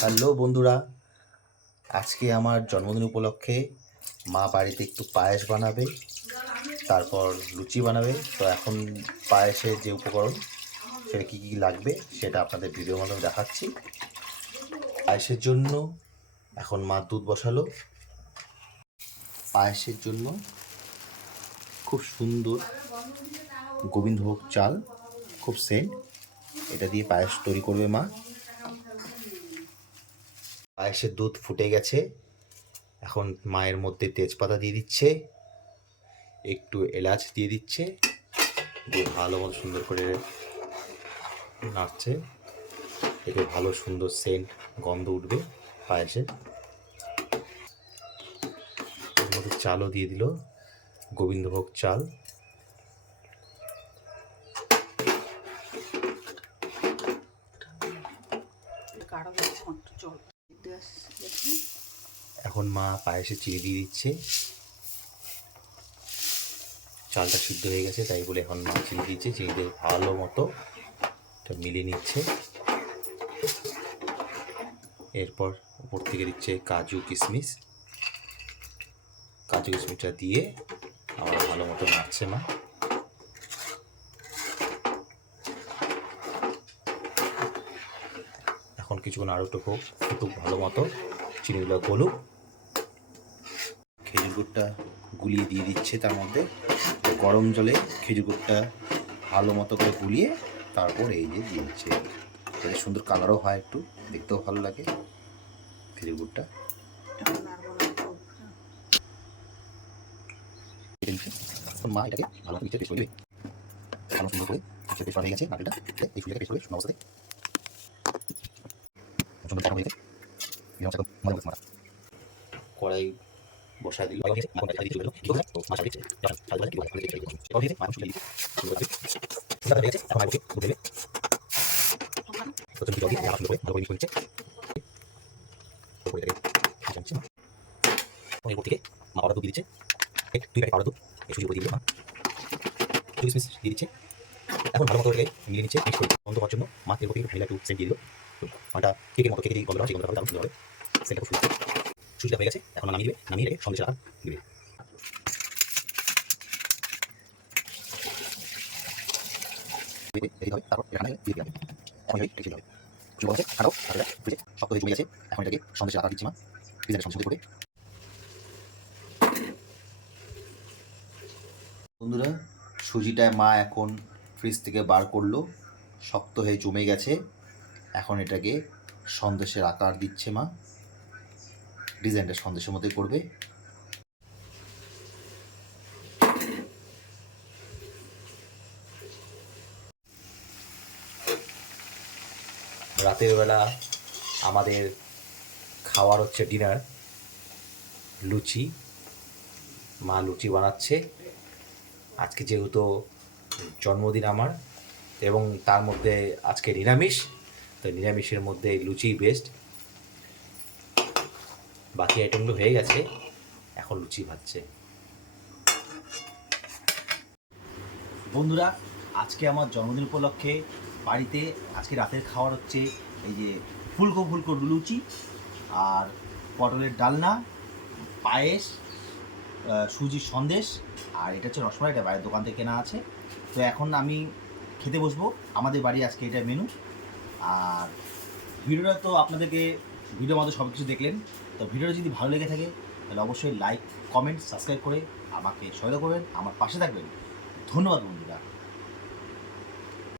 Hello বন্ধুরা, আজকে আমার জন্মদিন উপলক্ষে মা বাড়িতে একটু পায়েস বানাবে, তারপর লুচি বানাবে। তো এখন পায়েসের যে উপকরণ, সেটা কী কী লাগবে সেটা আপনাদের ভিডিওর মাধ্যমে দেখাচ্ছি। পায়েসের জন্য এখন মা দুধ বসালো। পায়েসের জন্য খুব সুন্দর গোবিন্দভোগ চাল, খুব সেন্ট। এটা দিয়ে পায়েস তৈরি করবে মা। পায়েসের দুধ ফুটে গেছে। এখন মায়ের মধ্যে তেজপাতা দিয়ে দিচ্ছে। একটু এলাচ দিয়ে দিচ্ছে। দিয়ে ভালো মতো সুন্দর করে নাড়ছে। এতে ভালো সুন্দর সেন্ট গন্ধ উঠবে পায়েসে মধ্যে চালও দিয়ে দিল। গোবিন্দভোগ চাল। এখন মা পায়েসে চিনি দিয়ে দিচ্ছে। চালটা সিদ্ধ হয়ে গেছে, তাই বলে এখন মা চিনি দিচ্ছে চিনি দিয়ে ভালো মতো মিলিয়ে নিচ্ছে। এরপর উপর থেকে দিচ্ছে কাজু কিশমিশ কাজু কিশমিশটা দিয়ে আবার ভালো মতো নাড়ছে মা। কিছুক্ষণ আরও একটু হোক ফুটুক ভালো মতো চিনিগুলো গলুক। খেজুর গুড়টা গুলিয়ে দিয়ে দিচ্ছে তার মধ্যে। গরম জলে খেজুর গুড়টা ভালো মতো করে গুলিয়ে তারপর এই যে দিয়ে দিচ্ছে। এটা সুন্দর কালারও হয় একটু, দেখতেও ভালো লাগে খেজুর গুড়টা। মা এটাকে ভালো মিক্সচার পেস্ট করে ভালো সুন্দর করে মিক্সচার পেস্ট হয়ে গেছে, নারকেলটা। এই ফুলটাকে পেস্ট করে শূন্য অবস্থাতে। সুন্দর টাকা হয়ে গেছে মজা করতে মারা কড়াই বসায় দিল। এরপর থেকে মা দিয়ে দিচ্ছে। দুই প্যাকেট পাউডার দুধ সুজি করে দিয়ে মা দুই দিয়ে দিচ্ছে। এখন ভালো মতো মিলিয়ে নিচ্ছে মিক্স করে বন্ধ হওয়ার জন্য মা থেকে ভ্যানিলা একটু সেন্ট দিয়ে দিল। মাটা কেকের মতো কেকের যে গন্ধটা হয় সেই গন্ধটা দারুণ হবে সেন্টটা খুব সুন্দর সুজিটা হয়ে গেছে, এখন নামিয়ে নামিয়ে রেখে সন্দেশ দিবে। এটাকে সন্দেশের আকার দিচ্ছি সন্দেশ করে বন্ধুরা সুজিটা মা এখন ফ্রিজ থেকে বার করল, শক্ত হয়ে জমে গেছে। এখন এটাকে সন্দেশের আকার দিচ্ছে মা। ডিজাইনটা সন্দেশের মধ্যে করবে। রাতের বেলা আমাদের খাওয়ার হচ্ছে ডিনার লুচি। মা লুচি বানাচ্ছে। আজকে যেহেতু জন্মদিন আমার এবং তার মধ্যে আজকে নিরামিষ তো নিরামিষের মধ্যে লুচি বেস্ট বাকি আইটেমগুলো হয়ে গেছে, এখন লুচি ভাজছে। বন্ধুরা, আজকে আমার জন্মদিন উপলক্ষে বাড়িতে আজকে রাতের খাওয়ার হচ্ছে এই যে ফুলকো ফুলকো লুচি আর পটলের ডালনা, পায়েস সুজির সন্দেশ আর এটা হচ্ছে রসমালাই এটা বাইরের দোকান থেকে কেনা আছে। তো এখন আমি খেতে বসবো। আমাদের বাড়ি আজকে এটা মেনু আর ভিডিওটা তো আপনাদেরকে ভিডিও মধ্যে সব কিছু দেখলেন। তো ভিডিওটা যদি ভালো লেগে থাকে, তাহলে অবশ্যই লাইক কমেন্ট সাবস্ক্রাইব করে আমাকে সহায়তা করবেন, আমার পাশে থাকবেন। ধন্যবাদ বন্ধুরা।